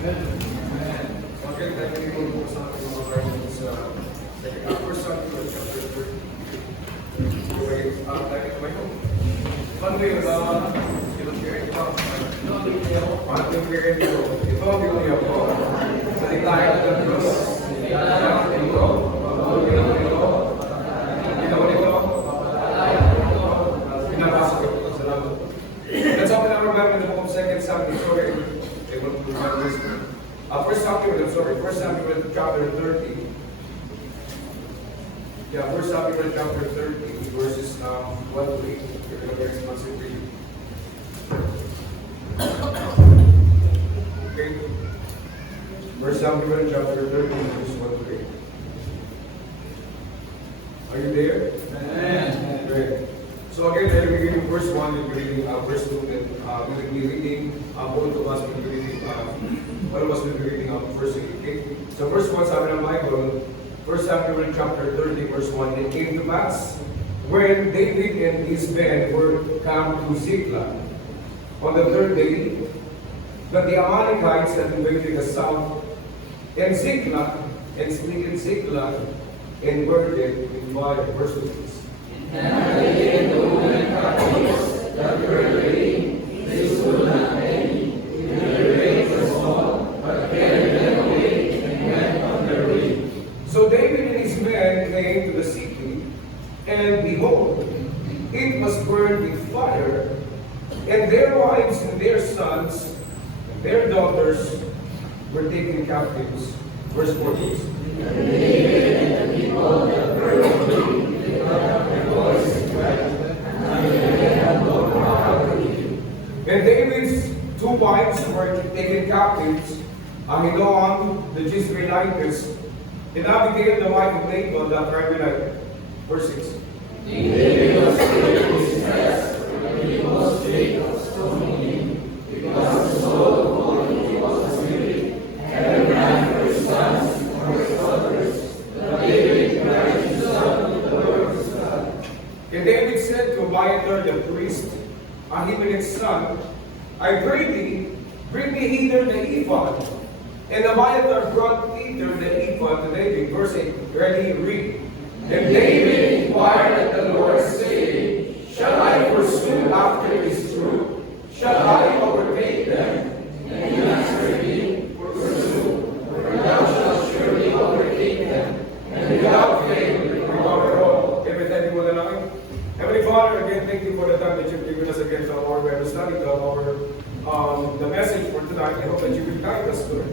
Okay, thank you po sa ating mga Bibles sa First Samuel chapter 30. Okay, thank you po. Paano yun? Paano yung kaya nyo? Ito ang pinuli ako. Salitahin ang Diyos. Salitahin ito. Ginawa nito. Pinabasa ko. Salamat. Let's open our Bible in the book of 2 Samuel. Sorry. First Samuel chapter 30. Yeah, First Samuel chapter 30, verses 1 to 8. We're going to explain it to you. Okay. First Samuel chapter 30, verses 1 to 8. Are you there? Amen. Great. So again, let me read verse 1 and reading verse 2, and we'll be reading, both of us will be reading, one of us will be reading verse 8, okay? So verse 1, sabi ng Bible, 1 Samuel chapter 30, verse 1, it came to pass, when David and his men were come to Ziklag, on the third day, that the Amalekites had invaded the south, and Ziklag, and smitten Ziklag, and burned it with fire. Verse 2, please. And they the women captives that were ready, they stood not any, and their rate was small, but carried them away and went on their way. So David and his men came to the city, and behold, it was burned with fire, and their wives and their sons and their daughters were taken captives. Verse 4, please. And David and the people that were with him lifted up their voice and wept, and they had no power to leave. And David's two wives were taken captives, Ahinoam the Jezreelitess, and Abigail the wife of Nabal the Carmelite. Verse 6. David was great distressed, and he was Jacob stoning him, because the soul of all he was weary, and ran for his sons and for his daughters. But David cried his son with the word of God. And David said to Abiathar the priest, Ahimelech's son, I pray thee, bring me hither the ephod. And Abiathar brought hither the ephod to David. Verse 8, ready, read. And David inquired at the Lord, saying, Shall I pursue after this troop? Shall I overtake them? And he answered him, Pursue, for thou shalt surely overtake them, and without fail recover all. Every mo na lang. Heavenly Father, again, thank you for the time that you've given us again to our Bible study, to our the message for tonight. I hope that you will guide us, Lord.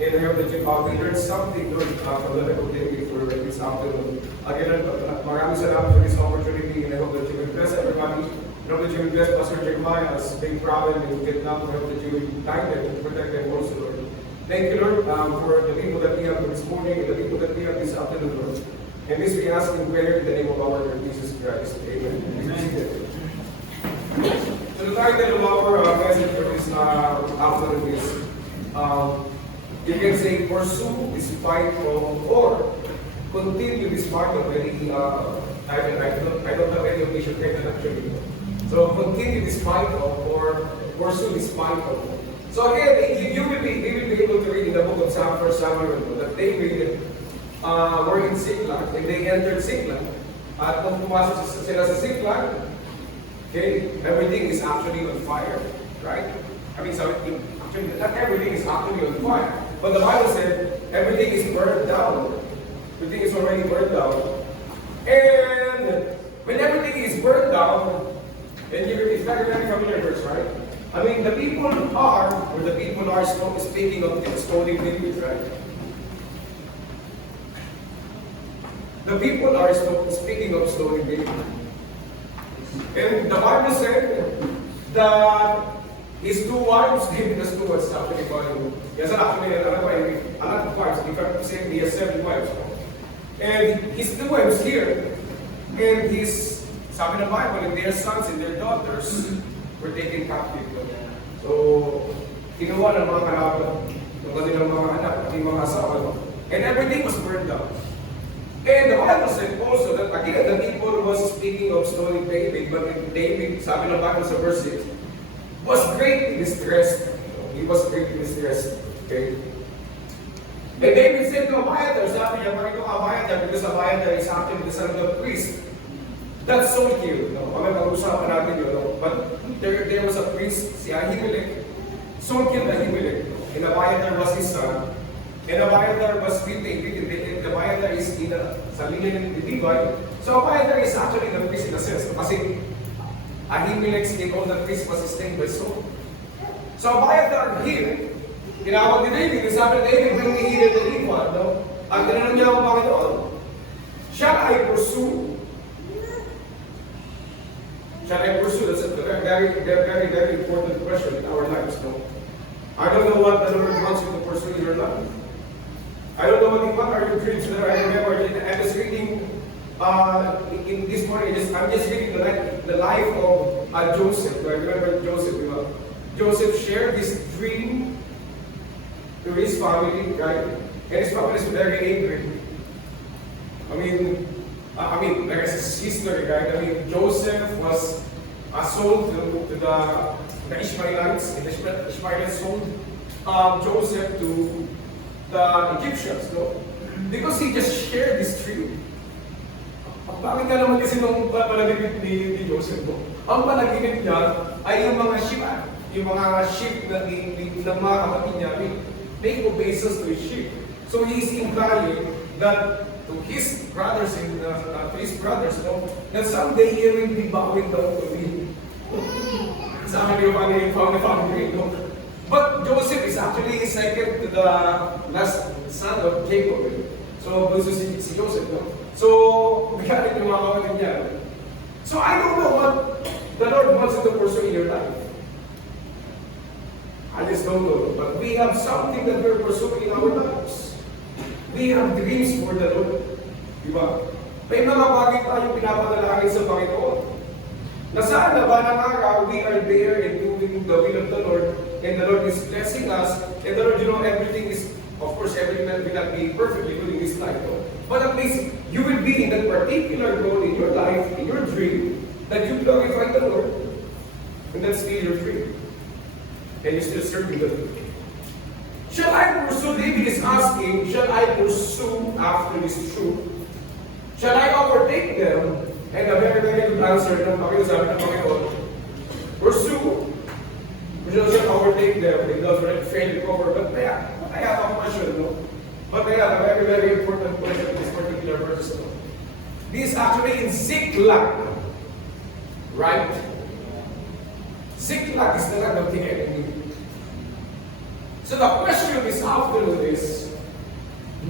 And I hope that we learn something, Lord, from the book of David for this afternoon. Again, maraming salamat for this opportunity, and I hope that you will bless everybody. I hope that you will bless Pastor Jeremiah as being traveling in Vietnam. I hope that you will guide them and protect them also, Lord. Thank you, Lord, for the people that we have this morning and the people that we have this afternoon, Lord. And this we ask in prayer in the name of our Lord Jesus Christ. Amen. So the title of our message for this afternoon is, you can say, pursue despite of, or continue despite of any title. I don't have any official title actually. So continue despite of, or pursue despite of. So again, we will be able to read in the book of First Samuel that David were in Ziklag, and they entered Ziklag. At kung pumasok sila sa Ziklag, okay, everything is actually on fire, right? I mean, so actually, not everything is actually on fire, but the Bible said everything is burned down. Everything is already burned down. And when everything is burned down, and it's very, very familiar verse, right? I mean, the people are speaking of stoning David, right? The people are speaking of stoning David. And the Bible said that his two wives, David has two wives, actually, he has actually a lot of wives. In fact, he has 7 wives. And his two wives here, and his, sabi ng Bible, and their sons and their daughters were taken captive. So, kinuha ng mga kalaban, ng kanilang mga anak, ng mga asawa. And everything was burned down. And the Bible said also that again, the people was speaking of stoning David, but David, sabi ng Bible sa verse 6, was greatly distressed. he was greatly distressed. Okay? And David said to Abiathar, sabi niya, bakit itong Abiathar? Because Abiathar is actually the son of the priest. That's so cute. No? Pag-usapan natin yun. No? But there was a priest, si Ahimelech. So killed Ahimelech. And Abiathar was his son. And Abiathar was with David. And Abiathar is sa linya ng Levi. So Abiathar is actually the priest in a sense. Kasi Ahimelech's name of the priest was his name by Saul. So Abiathar here, tinawag ni David, sabi ni David, bring me here the ephod, no? Ang tinanong niya ang Panginoon, shall I pursue? Shall I pursue? That's a very important question in our lives, no? I don't know what the Lord wants you to pursue in your life. I don't know what are your dreams there. I remember I was reading in this morning, I'm just reading the life of Joseph. I remember Joseph, you know? Joseph shared this dream to his family, right? And his family is very angry. I mean, there is this history, right? I mean, Joseph was sold to the Ishmaelites, and the Ishmaelites sold Joseph to the Egyptians, no? Because he just shared this dream. Ang bakit nga naman kasi nung panaginip ni Joseph, no? Ang panaginip niya ay yung mga sheep na ng mga kapatid niya, make obeisance to his sheep. So he is implying that to his brothers no, that someday he will be bowing down to me. Sa akin yung family, no? But Joseph is actually second to the last son of Jacob. So, bunso si Joseph, no? So, nagalit yung mga kapatid niya. So, I don't know what the Lord wants you to pursue in your life. I just don't know. But we have something that we're pursuing in our lives. We have dreams for the Lord. Diba? May mga bagay tayong pinapanalangin sa Panginoon. Na sana ba ng araw, we are there and doing the will of the Lord, and the Lord is blessing us, and the Lord, you know, everything is, of course, everything will not be perfectly good in this life. No? But at least, you will be in that particular goal in your life, in your dream, that you glorify the Lord, and that's still your dream. And you still serving the Lord. Shall I pursue? David is asking, shall I pursue after this truth? Shall I overtake them? And the very good answer ng pakiusabi ng Panginoon, pursue. We shall overtake them. It doesn't fail to cover. But I have a question, no? But I have a very important question in this particular verse. No? This is actually in Ziklag. Right? Ziklag is the land of the enemy. So the question is after this,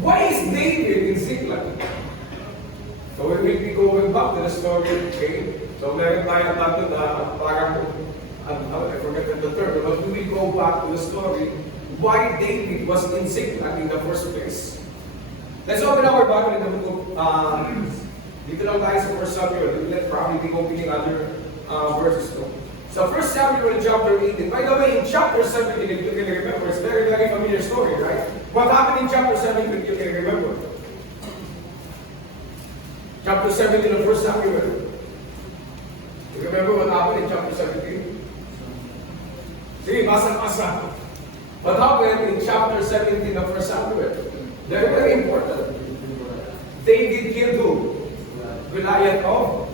why is David in Ziklag? So we will be going back to the story, okay? So meron tayo natin na parang, I forget the term, but we will go back to the story why David was in Ziklag in the first place. Let's open our Bible in the book of, dito lang tayo sa 1 Samuel. Let's probably be opening other verses. No? So 1 Samuel chapter 18. By the way, in chapter 17, if you can remember, it's a very familiar story, right? What happened in chapter 17, if you can remember? Chapter 17 of 1 Samuel. You remember what happened in chapter 17? Sige, basa-basa. What happened in chapter 17 of 1 Samuel? Very important. David killed who? Goliath of?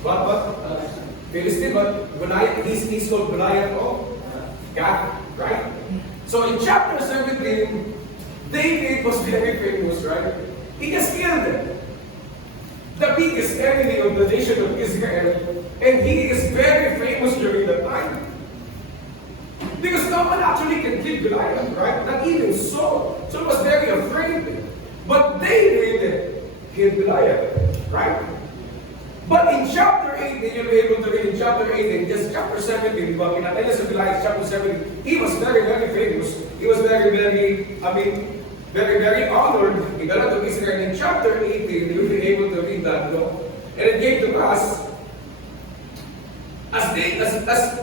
What? Philistine, but Goliath, he's called Goliath of Gath, right? So in chapter 17, David was very famous, right? He just killed him. The biggest enemy of the nation of Israel, and he is very famous during that time. Because no one actually can kill Goliath, right? Not even Saul. Saul was very afraid. But David killed Goliath, right? But in chapter 18, you'll be able to read in chapter 18, just chapter 17, but in Goliath, chapter 17, he was very famous. He was very honored in the land of Israel. In chapter 18, you'll be able to read that, no? And it came to pass, as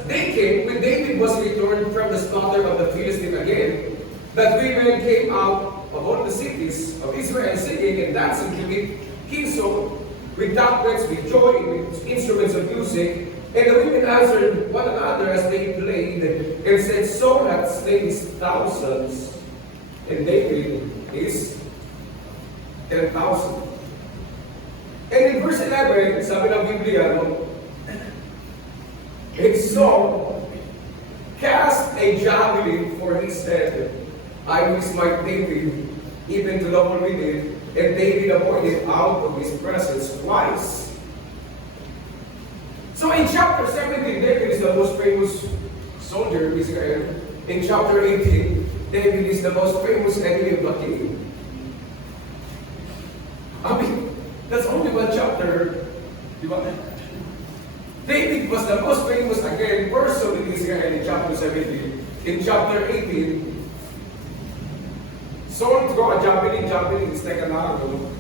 they came, when David was returned from the slaughter of the Philistines again, that women came out of all the cities of Israel singing and dancing to meet King Saul with trumpets, with joy, with instruments of music, And the women answered one another as they played, and said, Saul hath slain his thousands, and David his 10,000. And in verse 11, sabi ng Biblia, and Saul cast a javelin for his head. I will smite David, even to the whole with it, and David avoided out of his presence twice. So in chapter 17, David is the most famous soldier of Israel. In chapter 18, David is the most famous enemy of the king. I mean, that's only one chapter. David was the most famous, again, person in Israel in chapter 17. In chapter 18, Saul threw a javelin is like an arrow.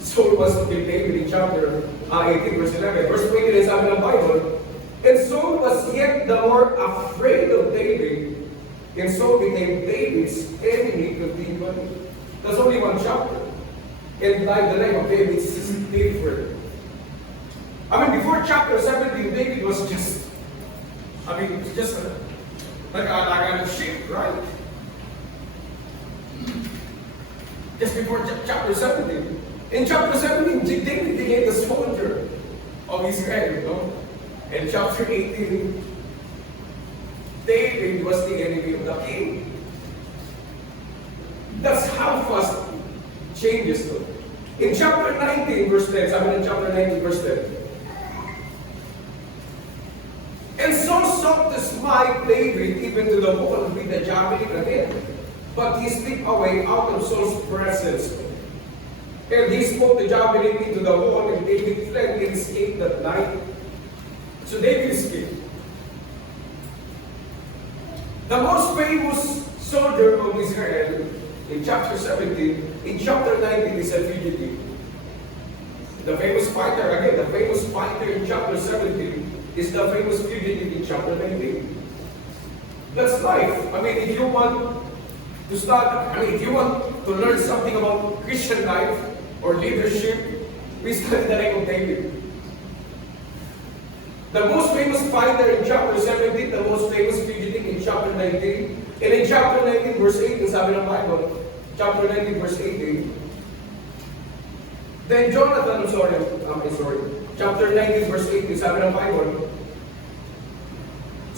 Saul was with David in chapter 18, verse 11. Verse 20 is sabi ng Bible, and Saul was yet the more afraid of David, and Saul became David's enemy continually. That's only one chapter. And like the life of David is different. I mean, before chapter 17, David was just like a sheep, right? Just before chapter 17. In chapter 17, David became the soldier of Israel, you know? In chapter 18, David was the enemy of the king. That's how fast it changes, though. In chapter 19, verse 10, sabi in chapter 19, verse 10, and Saul sought to smite David even to the wall with the javelin again, but he slipped away out of Saul's presence. And he smote the javelin into the wall, and David fled and escaped that night. So David escaped. The most famous soldier of Israel in chapter 17, in chapter 19 is a fugitive. The famous fighter, again, the famous fighter in chapter 17 is the famous fugitive in chapter 19. That's life. I mean, if you want if you want to learn something about Christian life, or leadership, we study the life of David. The most famous fighter in chapter 17, the most famous fugitive in chapter 19. And in chapter 19, verse 18, sabi ng Bible, chapter 19, verse 18, then Jonathan, chapter 19, verse 18, sabi ng Bible,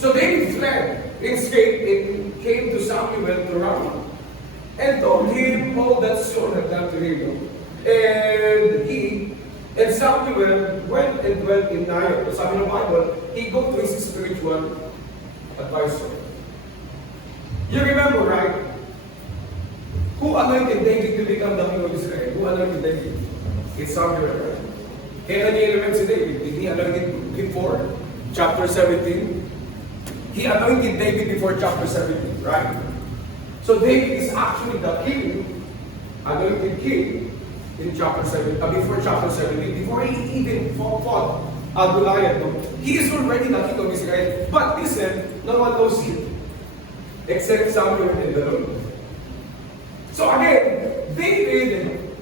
so David fled, escaped, and came to Samuel to Ramah, and told him all that Saul had done to him. And Samuel went and dwelt in Naioth. Sabi ng Bible, he go to his spiritual advisor. You remember, right? Who anointed David to become the king of Israel? Who anointed David? It's Samuel, right? Kaya nag-element si David. Did he anointed before chapter 17? He anointed David before chapter 17, right? So David is actually the king, anointed king, in chapter 7, before chapter 17, before he even fought Goliath, he is already the king of Israel. But listen, no one knows him except Samuel and the Lord. So again, David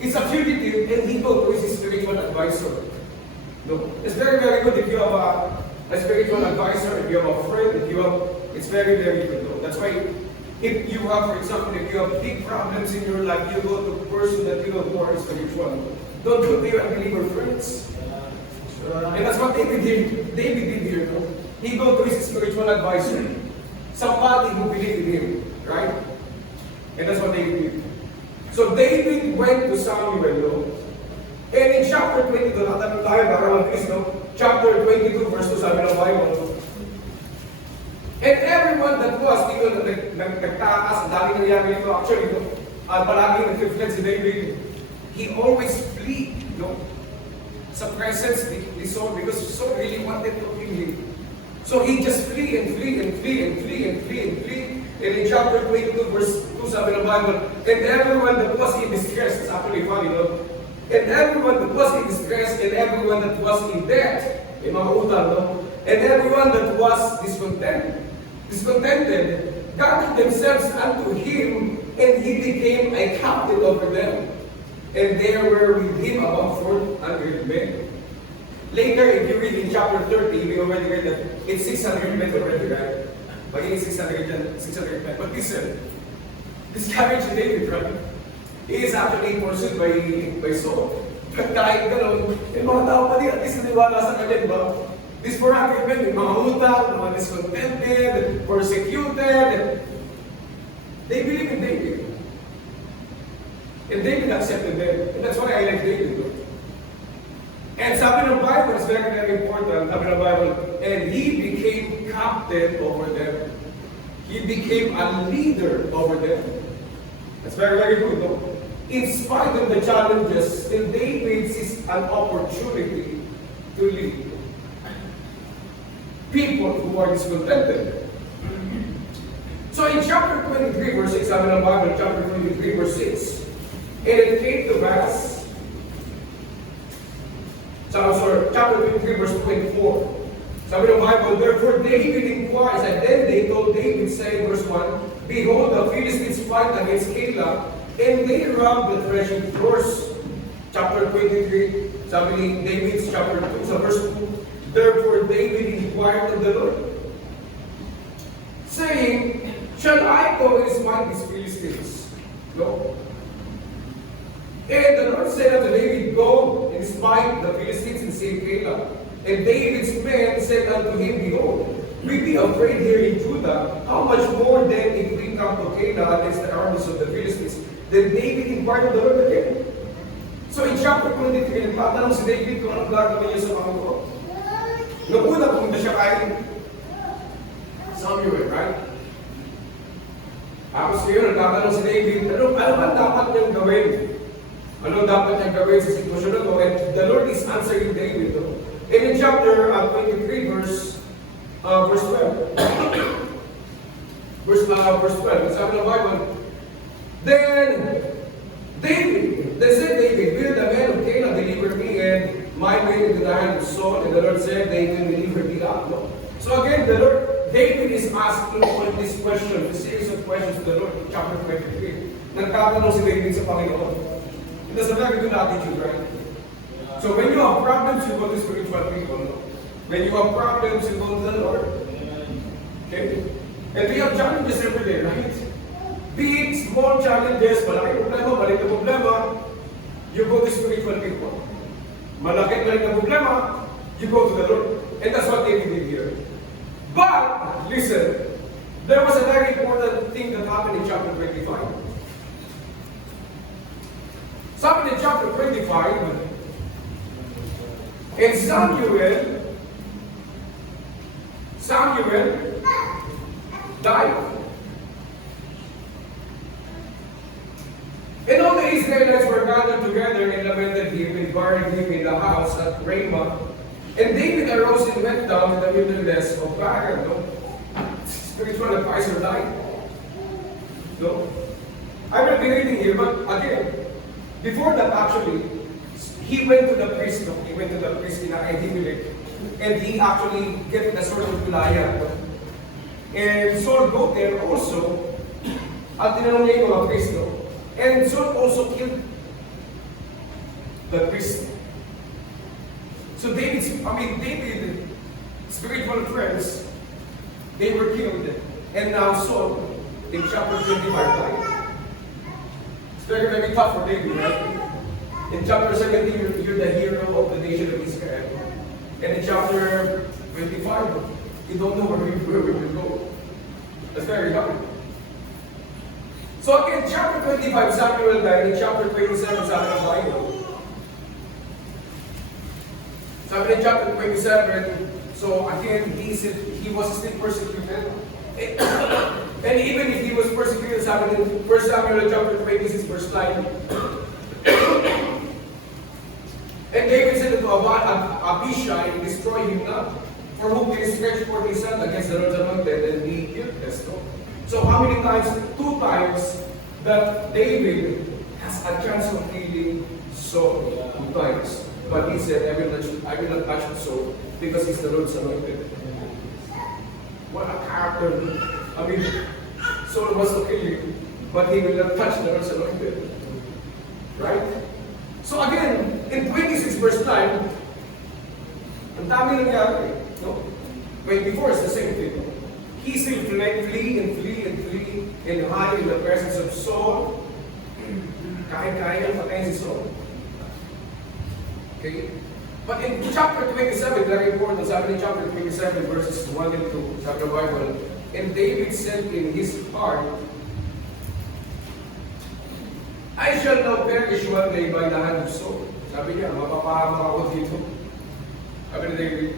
is a fugitive and he goes to his spiritual advisor. No, it's very, very good if you have a spiritual advisor, if you have a friend, it's very, very good. No? That's why if you have, for example, if you have big problems in your life, you go to a person that you know more spiritual. Don't go to your unbeliever friends. And that's what David did. David did here. No? He go to his spiritual advisor. Somebody who believed in him. Right? And that's what David did. So David went to Samuel. No? And in chapter 22, natanong tayo para mag-is, no? Chapter 22, verse 2, sabi ng Bible, and everyone that was, dito nagtakas, ang daming nangyari dito, actually, palagi nag-reflect si David. He always flee, sa presence ni Saul, because Saul really wanted to kill him. So he just flee and flee and flee and flee and flee and flee. And in chapter 22, verse 2, sabi ng Bible, and everyone that was in distress, it's actually funny, and everyone that was in distress, and everyone that was in debt, may mga utang, and everyone that was discontented, gathered themselves unto him, and he became a captain over them. And there were with him about 400 men. Later, if you read in chapter 30, we already read that it's 600 men already, right? But it's 600 men. But listen, this courage in David, right? He is actually pursued by Saul. But kahit gano'n, yung mga tao pa din at least naniwala sa kanya, di ba? These 400 men, yung mga utang, mga discontented, persecuted, they believe in David. And David accepted them. And that's why I like David. No? And sabi ng Bible, it's very, very important, sabi ng Bible, and he became captain over them. He became a leader over them. That's very, very good. No? In spite of the challenges, still David sees an opportunity to lead people who are discontented. So in chapter 23, verse 6, sabi ng Bible, chapter 23, verse 6, and it came to pass, chapter 23, verse 24, sabi ng Bible, therefore David inquires, and then they told David, saying, verse 1, behold, the Philistines fight against Keilah, and they rob the threshing floors. Chapter 23, sabi ni David, chapter 2, sa verse 2, therefore David inquired of the Lord, saying, shall I go and smite these Philistines? No. And the Lord said unto David, go and smite the Philistines and save Keilah. And David's men said unto him, behold, we be afraid here in Judah, how much more then if we come to Keilah against the armies of the Philistines? Then David inquired of the Lord again. So in chapter 23, nagtatanong si David kung anong gagawin niya sa Panginoon. Noong una, pumunta siya kay Samuel, right? Tapos ngayon, nagtatanong si David, ano ba dapat niyang gawin? Ano dapat niyang gawin sa sitwasyon na to? And the Lord is answering David. No? And in chapter 23, verse 12. verse 12, sabi ng Bible, then said David, will the men of Keilah deliver me and my men into the hand of Saul? And the Lord said, they will deliver me up. No? So again, David is asking all this question, this series of questions to the Lord in chapter 23. Nagtatanong si David sa Panginoon. It is a very good attitude, right? So when you have problems, you go to spiritual people. No? When you have problems, you go to the Lord. Okay? And we have challenges every day, right? Big, small challenges, malaki problema, maliit na problema, you go to spiritual people. Malaki, maliit na problema, you go to the Lord. And that's what David did here. But, listen, there was a very important thing that happened in chapter 25. Sabi in chapter 25, and Samuel died. And all the Israelites were gathered together and lamented him and buried him in the house at Ramah. And David arose and went down to the wilderness of Paran. No? Spiritual advisor died. No? I will be reading here, but again, before that actually, he went to the priest. No? He went to the priest in Ahimelech, and he actually get the sword of Goliath. No? And Saul go there also, at tinanong niya yung mga priest. No? And Saul also killed the priest. So David, spiritual friends, they were killed. And now Saul, in chapter 25, died. It's very, very tough for David, right? In chapter 17, you're the hero of the nation of Israel. And in chapter 25, you don't know where you go. That's very hard. So in chapter 25, Samuel died. In chapter 27, Samuel died. Sabi in chapter 27, so again, he was still persecuted. And even if he was persecuted, sabi in 1 Samuel chapter 26, verse 9, and David said to Abishai, destroy him not, for whom he stretched forth his hand against the Lord's anointed, and be guiltless. No? So how many times? 2 times that David has a chance of killing Saul. 2 times. But he said, I will not touch the Saul because he's the Lord's anointed. What a character. Saul wants to kill him, but he will not touch the Lord's anointed. Right? So again, in 26 verse 9, Ang dami nangyari. No? 24 is the same thing. He still flee and flee and hide in the presence of Saul. Kaya patayin si Saul. Okay? But in chapter 27, very important, sabi in chapter 27, verses 1 and 2, sabi ng Bible, and David said in his heart, I shall now perish one day by the hand of Saul. Sabi niya, mapapahamak ako dito. Sabi ni David,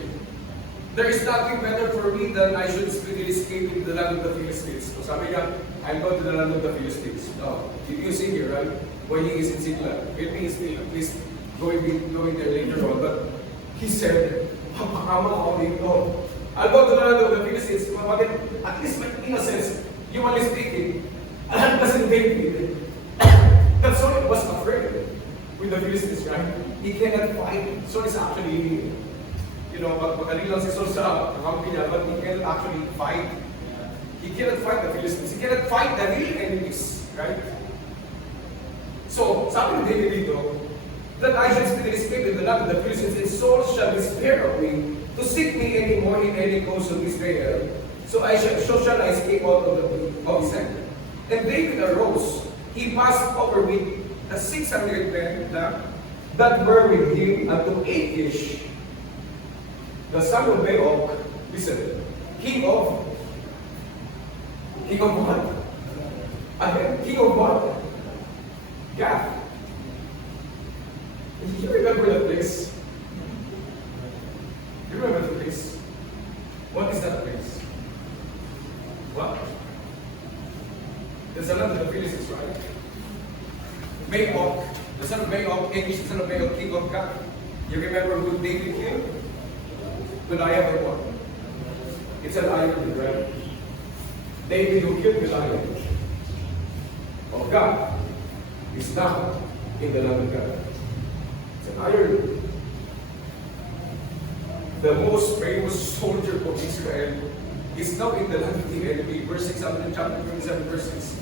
there is nothing better for me than I should speedily escape into the land of the Philistines. So sabi niya, I'll go to the land of the Philistines. Now, you see here, right? When he is in Ziklag. Maybe he's still at least going there later on. But he said, mapapahamak ako dito. I'll go to the land of the Philistines. At least in a sense, humanly speaking, alam kasi David, that Saul was afraid with the Philistines, right? He cannot fight. Saul is actually, magaling lang si Saul sa kampi niya, but he cannot actually fight. He cannot fight the Philistines. He cannot fight the real enemies, right? So, sabi ni David dito, that I shall speedily escape in the land of the Philistines, and Saul shall despair of me to seek me any more in any coast of Israel. So shall I escape out of his hand. And David arose. He passed over with the 600 men that were with him unto Achish, the son of Baok, listen, king of what? Again, king of what? Gath. Do you remember that place? Do you remember the place? What is that place? What? There's a land of the Philistines, right? Baok, the son of Baok, Achish, the son of Baok, king of Gath. You remember who David killed? Goliath or what? It's an iron, right? David who killed Goliath of God is now in the land of God. It's an iron. The most famous soldier of Israel is now in the land of the enemy. Verse 6, chapter 27, verse 6.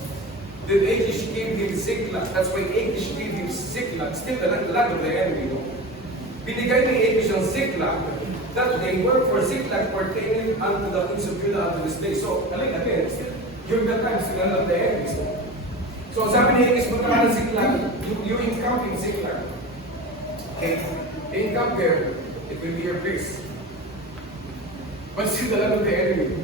Then Achish gave him Ziklag. That's why Achish gave him Ziklag. Still the land of the enemy. No? Binigay ni Achish ang Ziklag that they were for Ziklag pertaining unto the kings of Judah unto this day. So, again, still, during that time, still land of the enemy. So, sabi ni Achish, magkakaroon ng Ziklag, you encamp in Ziklag. Okay? Encamp there, it will be your place. But still the land of the enemy.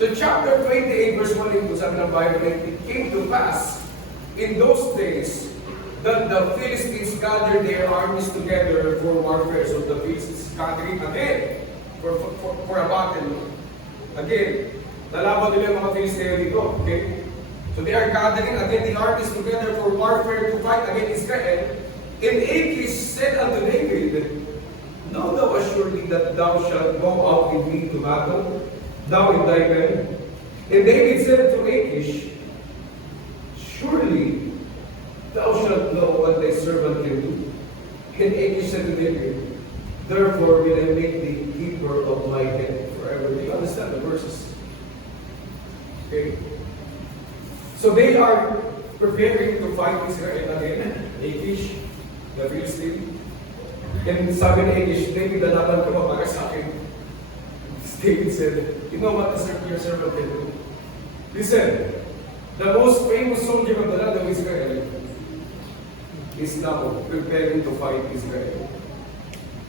So chapter 28, verse 1 and 2, sabi ng Bible, it came to pass in those days that the Philistines gathered their armies together for warfare. So the Philistines gathering again for a battle. Again, lalaban nila yung mga Philistines dito. Okay? So they are gathering again the armies together for warfare to fight against Israel. And Achish said unto David, know thou assuredly that thou shalt go out with me to battle, thou and thy men. And David said to Achish, surely thou shalt know what thy servant can do. And Achish said to David, therefore will I make thee keeper of my head forever. Do you understand the verses? Okay. So they are preparing to fight Israel again. Achish, the Philistine. And sabi ni Achish, David, lalaban ka ba para sa akin? David said, you know what your servant can do? Listen, the most famous soldier of the land of Israel is now preparing to fight Israel.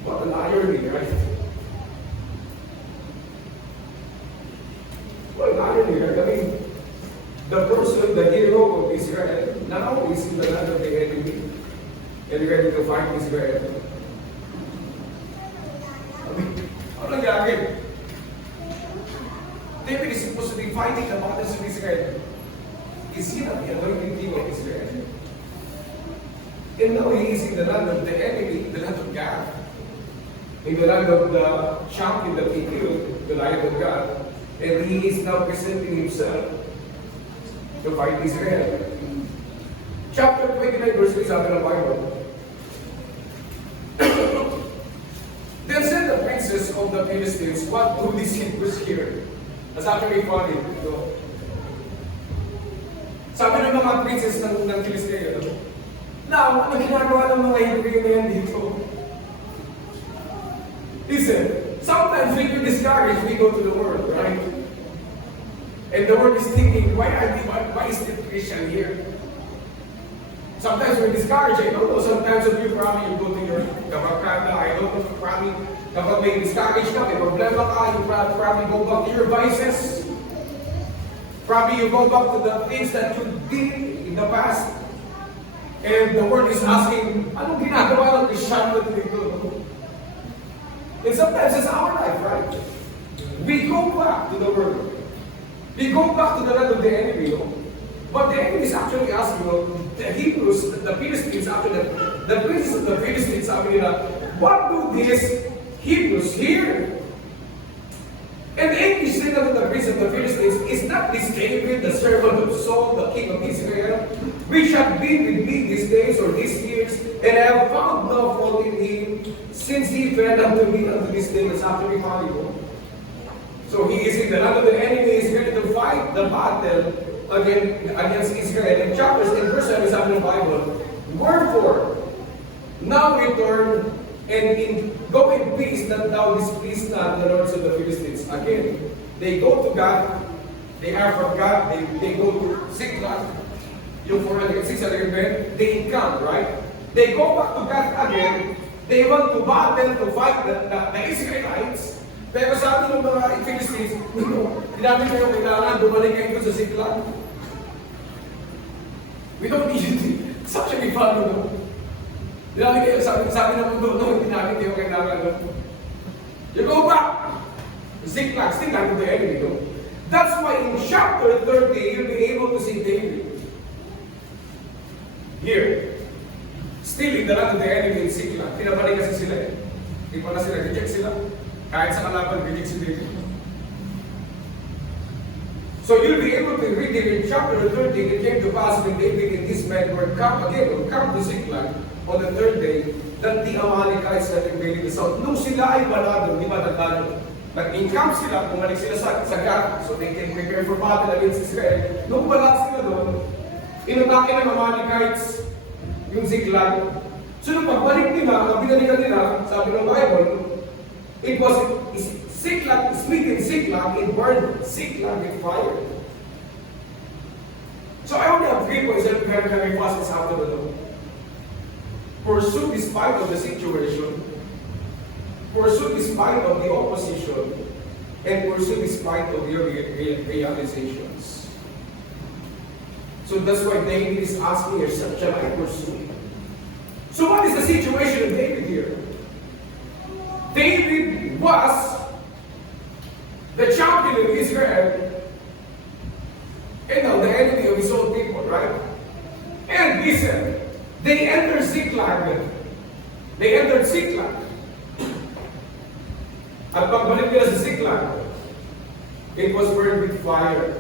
What an irony, right? What an irony, right? I mean, the person, the hero of Israel, now is in the land of the enemy and ready to fight Israel. Ano nangyari? David is supposed to be fighting the battles of Israel. Is he not the anointed king of Israel? And now he is in the land of the enemy, the land of God. In the land of the champion that he killed, the lion of God. And he is now presenting himself to fight Israel. Chapter 29, verse 3, sabi ng Bible. Then said the princes of the Philistines, what do these Hebrews here? That's actually funny. No? Sabi ng mga princes ng Philistine, now, ano ginagawa ng mga Hebrew na yan dito? Listen, feel discouraged, we go to the Word, right? And the Word is thinking, why is the Christian here? Sometimes we're discouraged, I don't know. Sometimes of you probably you go to your kamakanda, I don't know, probably kapag may discouraged ka, may problema ka, you probably go back to your vices. Probably you go back to the things that you did in the past. And the Word is asking, anong ginagawa ng Kristyano dito? And sometimes it's our life, right? We go back to the Word. We go back to the land of the enemy, But the enemy is actually asking, the Hebrews, the Philistines, actually, the princes of the Philistines, what do these Hebrews here? And the English said unto the prince of the Philistines, is not this David, the servant of Saul, the king of Israel, which have been with me these days or these years, and I have found no fault in him, since he fell unto me unto this day. That's actually valuable. So he is in the land of the enemy, is ready to fight the battle against Israel. In verse 7 is in the Bible, wherefore, now return and go in peace, that thou displease not the lords of the Philistines. Again, they go to God, they are from God, they go to Ziklag, yung 600 men, they encamp, right? They go back to God again, they want to battle to fight the Israelites. Pero sabi ng mga Philistines, hindi kayo kailangan, bumalik kayo sa Ziklag. We don't need you. It's actually fun, Hindi kayo, sabi ng mundo, hindi namin kayo kailangan. You go back. Ziklag, still not to the enemy, That's why in chapter 30, you'll be able to see David. Here. Still in the land of the enemy in Ziklag. Pinabalik kasi sila Hindi pala sila, reject sila. Kahit sa kalaban, reject si David. So you'll be able to read it in chapter 30. It came to pass when David and his men were come to Ziklag on the third day, that the Amalekites had invaded the south. Nung sila ay panalo, di ba nagtalo? Nag-encamp sila, bumalik sila sa Gath, so they can prepare for battle against Israel. Nung wala sila doon, inatake ng Amalekites yung Ziklag. So nung pagbalik nila, binalikan nila, sabi ng Bible, it was Ziklag, smitten Ziklag, it burned Ziklag with fire. So I only have 3 points that very fast this afternoon. Pursue despite of the situation, pursue despite of the opposition, and pursue despite of your realizations. So that's why David is asking yourself, shall I pursue? So what is the situation of David here? David was the champion of Israel, and now the enemy of his own people, right? And listen, they entered Ziklag. They entered Ziklag. At pagbalik nila sa Ziklag, it was burned with fire.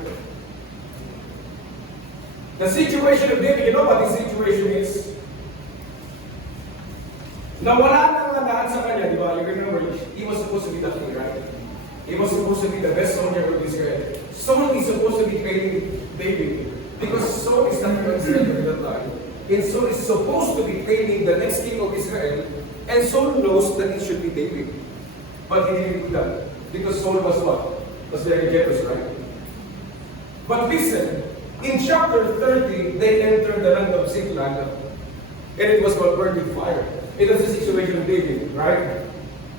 The situation of David, you know what the situation is? Nawala na nga lahat sa kanya, di ba? You remember, he was supposed to be the king, right? He was supposed to be the best soldier of Israel. Saul is supposed to be training David. Because Saul is not considered at that time. And Saul is supposed to be training the next king of Israel. And Saul knows that it should be David. But he didn't do that. Because Saul was what? Was very jealous, right? But listen, in chapter 30, they entered the land of Ziklag. And it was burned with fire. It was the situation of David, right?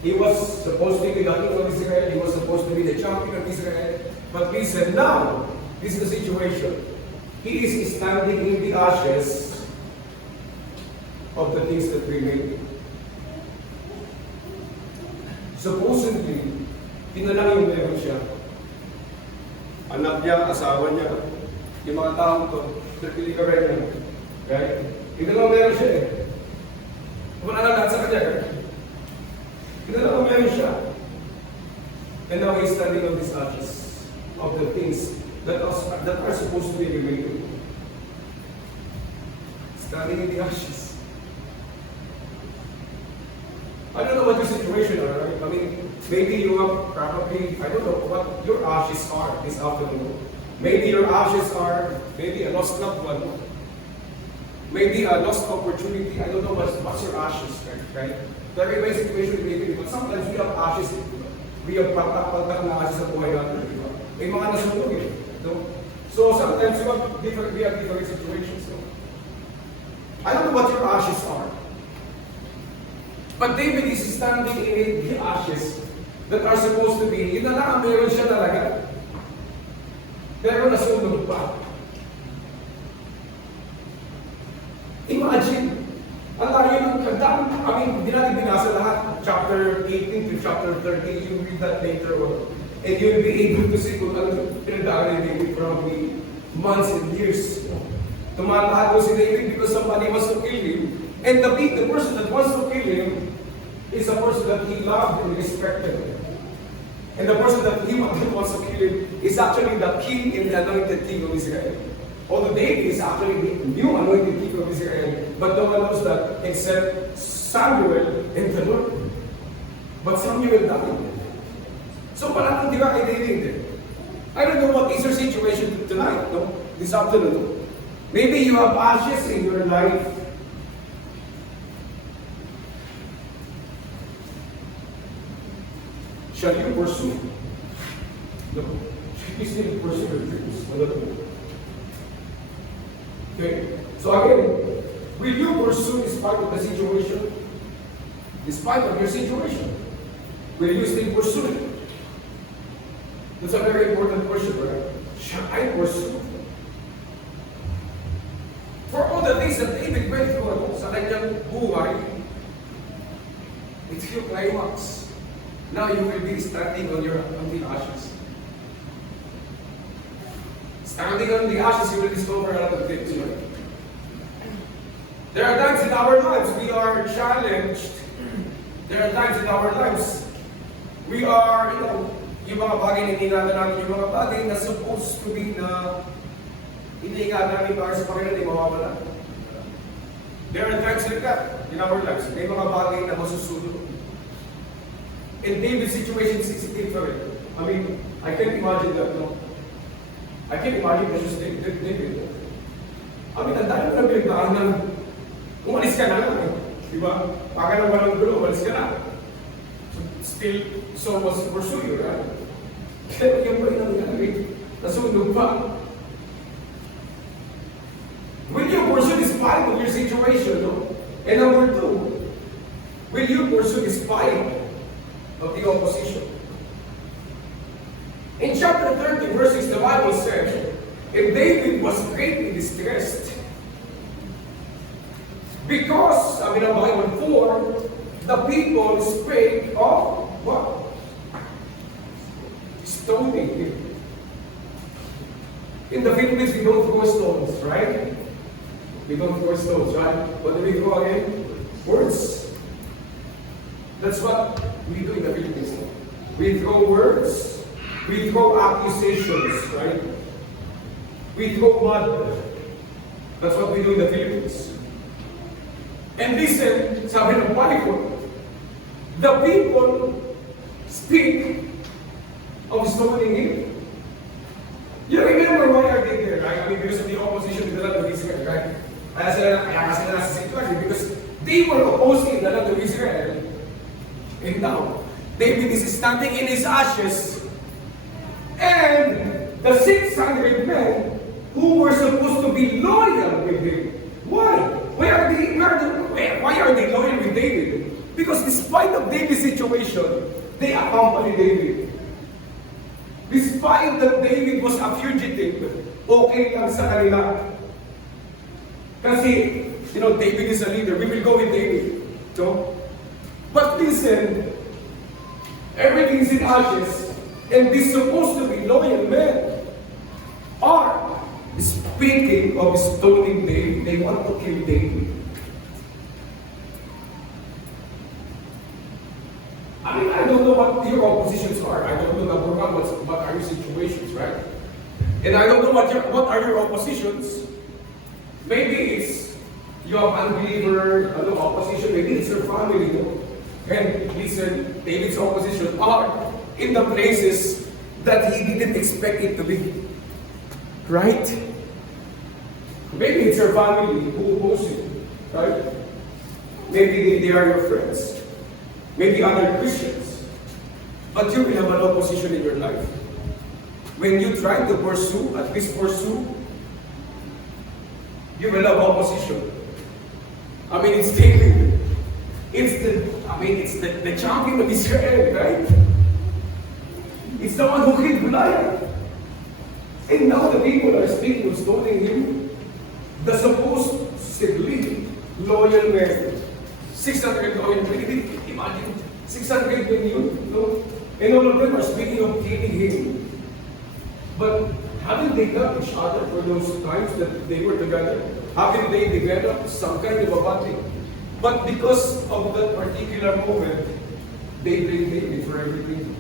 He was supposed to be the king of Israel. He was supposed to be the champion of Israel. But listen, now, this is the situation. He is standing in the ashes of the things that remain. Supposedly, tinanang yung meron siya. Anak niya, asawa niya, yung mga taong to, napili ka rin niya. Right? Tinanang meron siya Wala na lahat sa kanya. Tinanang meron siya. And now he's standing on these ashes of the things that are supposed to be remaining. Standing in the ashes. I don't know what your situation are, right? I mean, maybe you have probably, I don't know what your ashes are this afternoon. Maybe your ashes are maybe a lost loved one. Maybe a lost opportunity. I don't know what's your ashes, right? Very situation maybe, but sometimes we have ashes We have patak-patak na kasi sa buhay natin, di ba? May mga nasunog eh. No? So sometimes we have different situations. No? I don't know what your ashes are. But David is standing in the ashes that are supposed to be, yun na lang, meron siya talaga. Pero nasunog pa. Imagine, ang layo ng kandang, hindi natin binasa lahat, chapter 18 to chapter 30, you read that later on. And you'll be able to see kung ano pinagdaan ni David probably months and years. Tumatago si David because somebody wants to kill him. And the person that wants to kill him is a person that he loved and respected. And the person that he wants to kill him is actually the king and the anointed king of Israel. Although David is actually the new anointed king of Israel, but no one knows that except Samuel and the Lord. But Samuel died. So parang di ba kay David? I don't know what is your situation tonight, no? This afternoon. Maybe you have ashes in your life. Shall you pursue? No. Should you still pursue your dreams? Okay. So again, will you pursue despite of the situation? Despite of your situation? Will you still pursue it? That's a very important question, right? Shall I pursue? For all the things that David went through sa kanyang buhay, it's your climax. Now you will be standing on the ashes. Standing on the ashes, you will discover a lot of things. Right? There are times in our lives we are challenged. There are times in our lives we are, yung mga bagay na iniingatan natin, yung mga bagay na supposed to be na iniingatan natin para sa Panginoon ay mawawala. There are times like that in our lives. May mga bagay na masusunod. In David's situation, it's different. I can't imagine that, no? I can't imagine that just David. Ang dami mo na pinagdaan ng umalis ka na lang, eh. Diba? Baka nang walang gulo, umalis ka na. Still, so was to pursue you, right? Kaya yung pa rin nangyari, nasunog pa. Will you pursue despite of your situation, no? And number two, will you pursue despite of the opposition? In chapter 30, verse 6, the Bible says, and David was greatly distressed because, sabi ng Bible 4, the people spake of what? Stoning him. In the Philippines, we don't throw stones, right? We don't throw stones, right? What do we throw again? Words. That's what we do in the Philippines. We throw words. We throw accusations, right? We throw mud. That's what we do in the Philippines. And listen, sabi ng Bible, the people speak of stoning him. You remember why are they there, right? Because of the opposition to the land of Israel, right? Kaya kasi nasa situation because they were opposing the land of Israel. And now, David is standing in his ashes, and the 600 men who were supposed to be loyal with him. Why? Why are they loyal with David? Because despite of David's situation, they accompanied David. Despite that David was a fugitive, okay lang sa kanila. Kasi, David is a leader. We will go with David. So, but listen, everything is in ashes, and these supposed to be loyal men are speaking of stoning David. They want to kill David. I don't know what your oppositions are. I don't know what are your situations, right? And I don't know what are your oppositions. Maybe it's you have unbeliever opposition. Maybe it's your family. And listen, David's opposition are in the places that he didn't expect it to be. Right? Maybe it's your family who oppose you. Right? Maybe they are your friends. Maybe other Christians. But you will have an opposition in your life. When you try to pursue, at least pursue, you will have opposition. I mean, it's David. It's the champion of Israel, right? It's the one who killed Goliath. And now the people are speaking of stoning him. The supposedly loyal man. 600 loyal men. Imagine, 600 million, no? And all of them are speaking of killing him. But haven't they got each other for those times that they were together? Haven't they developed some kind of a bonding? But because of that particular moment, they blame David for everything.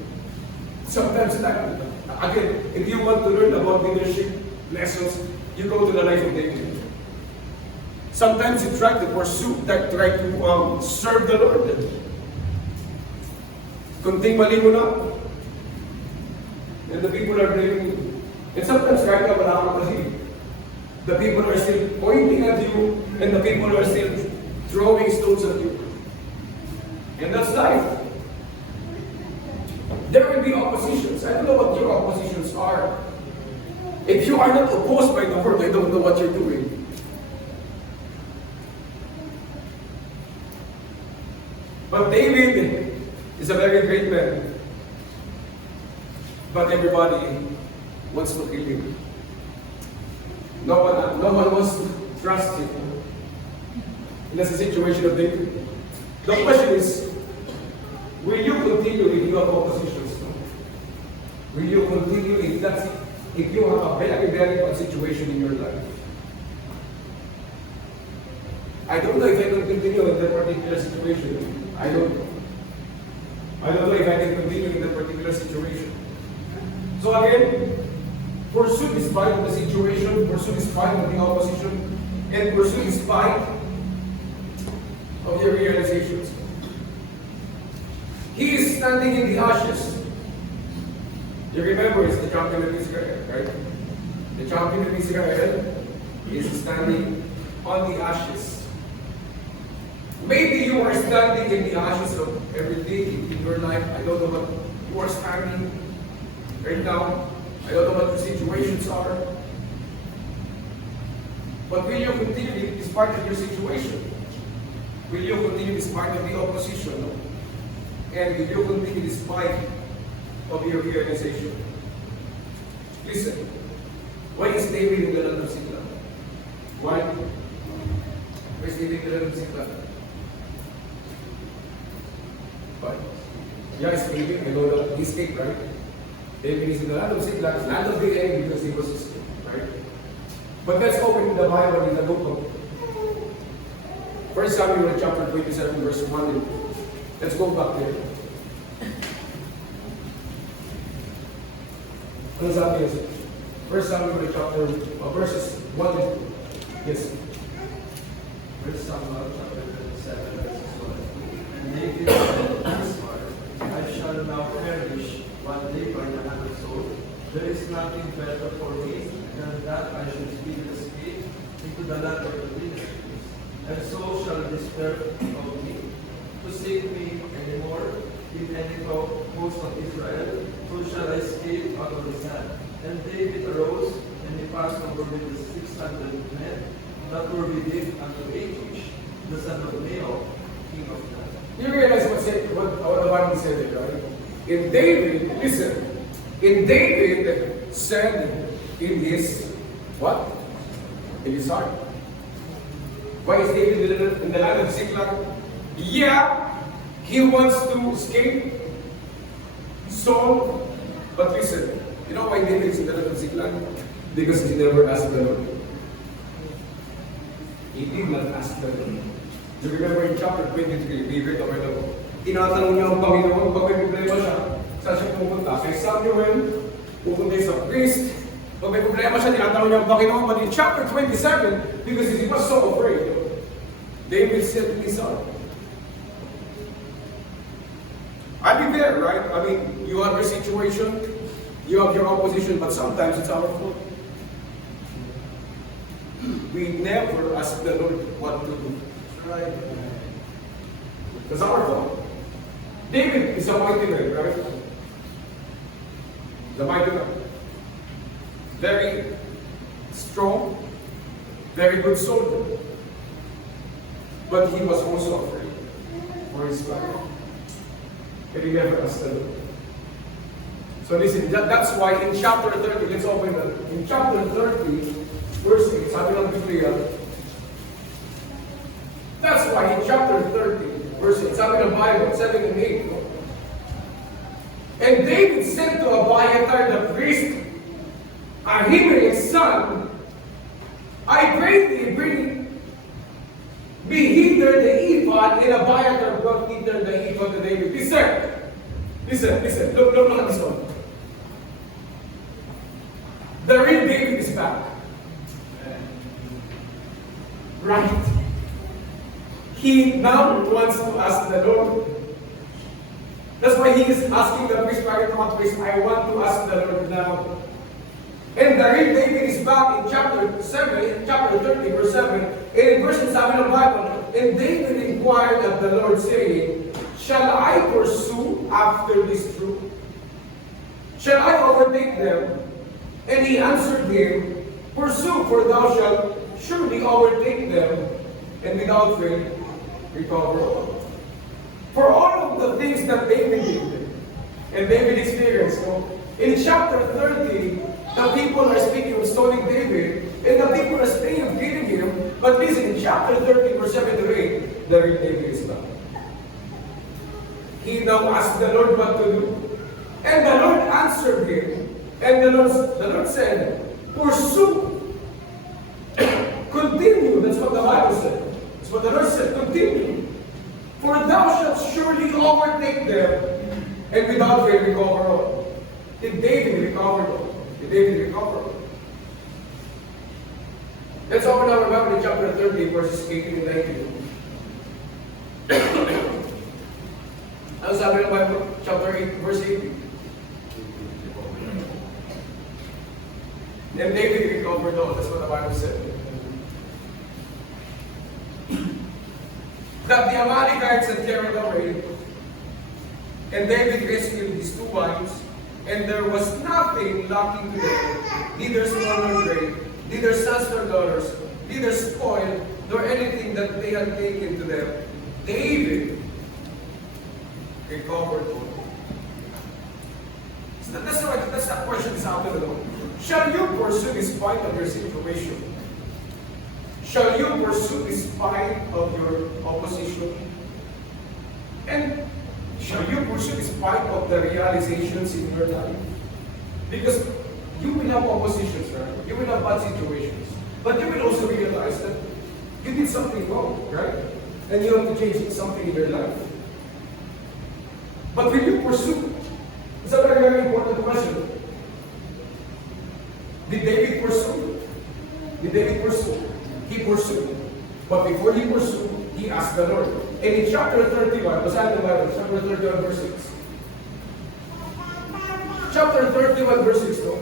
Sometimes, again, if you want to learn about leadership lessons, you go to the life of David. Sometimes you try to pursue, try to serve the Lord. Kunting mali mo na, and the people are blaming you. And sometimes kahit ka wala kang mali, the people are still pointing at you, and the people are still throwing stones at you. And that's life. There will be oppositions. I don't know what your oppositions are. If you are not opposed by the word, I don't know what you're doing. But David is a very great man. But everybody wants to kill him. No one wants to trust him. And that's the situation of David. The question is, will you continue if you have oppositions? Will you continue if you have a very, very bad situation in your life? I don't know if I can continue in that particular situation. I don't know if I can continue in that particular situation. So again, pursue despite of the situation, pursue despite of the opposition, and pursue despite of your realizations. He is standing in the ashes. You remember, it's the champion of Israel, right? The champion of Israel is standing on the ashes. Maybe you are standing in the ashes of everything in your life. I don't know what you are standing right now. I don't know what your situations are. But will you continue despite of your situation? Will you continue despite of the opposition? And will you continue despite of your realization? Listen, why is David in the land of Ziklag? Why? Why is David in the land of Ziklag? But yeah, escaping, I know that he escaped, right? David is in the land of Ziklag, land of the end because he was escaped, right? But let's open the Bible in the book of 1 Samuel chapter 27, verse 1 and 2. Let's go back there. Ano sabi yun? 1 Samuel chapter, verses 1 and 2. Yes. 1 Samuel chapter 27, verses 1. And David said to his heart, I shall now perish one day by the hand of Saul. There is nothing better for me than that I should speed escape into the land of the Philistines. And so shall despair of me to seek me anymore. If any host of Israel, so shall I escape out of his hand. And David arose, and he passed over with the 600 men that were with him unto Achish, the son of Maol, king of Dan. You realize what the Bible said there, right? In David, listen, in David said in his, what? In his heart. Why is David in the land of Ziklag? Yeah, he wants to escape Saul, but listen, you know why David is in the land of Ziklag? Because he never asked the Lord. He did not ask the Lord. You remember in chapter 23, we read over the book. Tinatanong niya ang Panginoon, pag may problema siya, saan siya pupunta? Kay Samuel, pupunta sa priest. Pag may problema siya, tinatanong niya ang Panginoon. But in chapter 27, because he was so afraid, David said to his son, I'll be there, right? I mean, you have your situation, you have your opposition, but sometimes it's our fault. We never ask the Lord what to do. Right? It's our fault. David is a mighty man, right? the mighty man. Very strong, very good soldier. But he was also afraid for his life. And he never asked the Lord. So listen, that's why in chapter 30, let's open that. In chapter 30, verse 8, sabi ng Biblia, that's why in chapter 30, verse 8, sabi ng Bible, 7 and 8, no? And David said to Abiathar the priest, Ahimelech's son, I pray thee, be hither the ephod, and Abiathar brought hither the ephod to David. Listen. Look at this one. The real David is back. Right. He now wants to ask the Lord. That's why he is asking the priest, I want to ask the Lord now. And the real David is back in chapter 30, verse 7. And in verse 7 of the Bible, and David inquired of the Lord, saying, shall I pursue after this troop? Shall I overtake them? And he answered him, pursue, for thou shalt surely overtake them, and without fail recover all. For all of the things that David did, and David experienced, in chapter 30, the people are speaking of stoning David, and the people are saying of killing him. But listen, in chapter 30, verse 7 to 8, the real David is back. He now asked the Lord what to do. And the Lord answered him, and the Lord said, pursue. Continue. That's what the Bible said. That's what the Lord said. Continue. For thou shalt surely overtake them, and without fail recover all. Did David recover all? Did David recover all? Let's open our Bible in chapter 30, verses 18 and 19. Ano sabi ng Bible? Chapter 8, verse 18. And David recovered all. That's what the Bible said. That the Amalekites had carried away, and David rescued his 2 wives, and there was nothing lacking to them, neither small nor great, neither sons nor daughters, neither spoil, nor anything that they had taken to them. David recovered all. So that's the question is out there. Shall you pursue despite of your situation? Shall you pursue despite of your opposition? And shall you pursue despite of the realizations in your life? Because you will have oppositions, right? You will have bad situations. But you will also realize that you did something wrong, right? And you have to change something in your life. But will you pursue? It's a very, very important question. Did David pursue? Did David pursue? He pursued. But before he pursued, he asked the Lord. And in chapter 31, basahin the Bible, chapter 31, verse 6. Chapter 31, verse 6, no?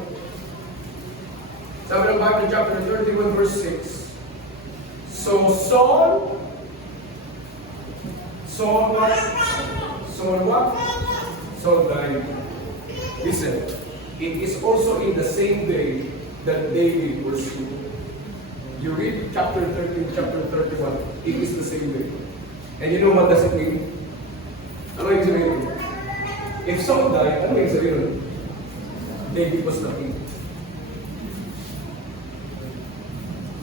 Sabi ng Bible, chapter 31, verse 6. So Saul died. Listen, it is also in the same day that David pursued. You read chapter 30, chapter 31, it is the same day. And you know what does it mean? Ano yung sabihin? If Saul died, ano yung sabihin? David was not king.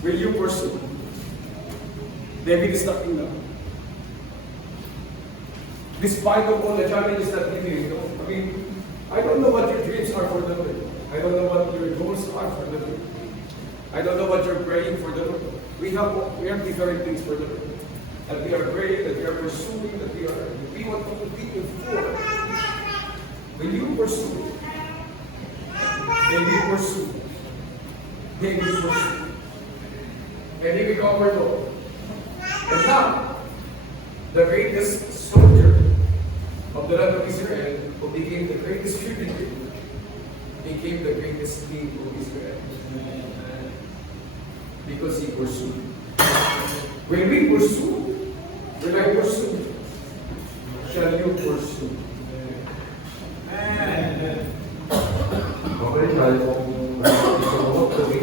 Will you pursue? David is not king now. Despite of all the challenges that he did, I mean, I don't know what your dreams are for the Lord. I don't know what your goals are for the Lord. I don't know what you're praying for the Lord. We have different things for the Lord. That we are praying, that we are pursuing, that we want to continue for. Will you pursue? David pursue. David pursue. And he recovered all. And now, the greatest soldier of the land of Israel, who became the greatest fugitive, became the greatest king of Israel. Because he pursued. When we pursue, when I pursue,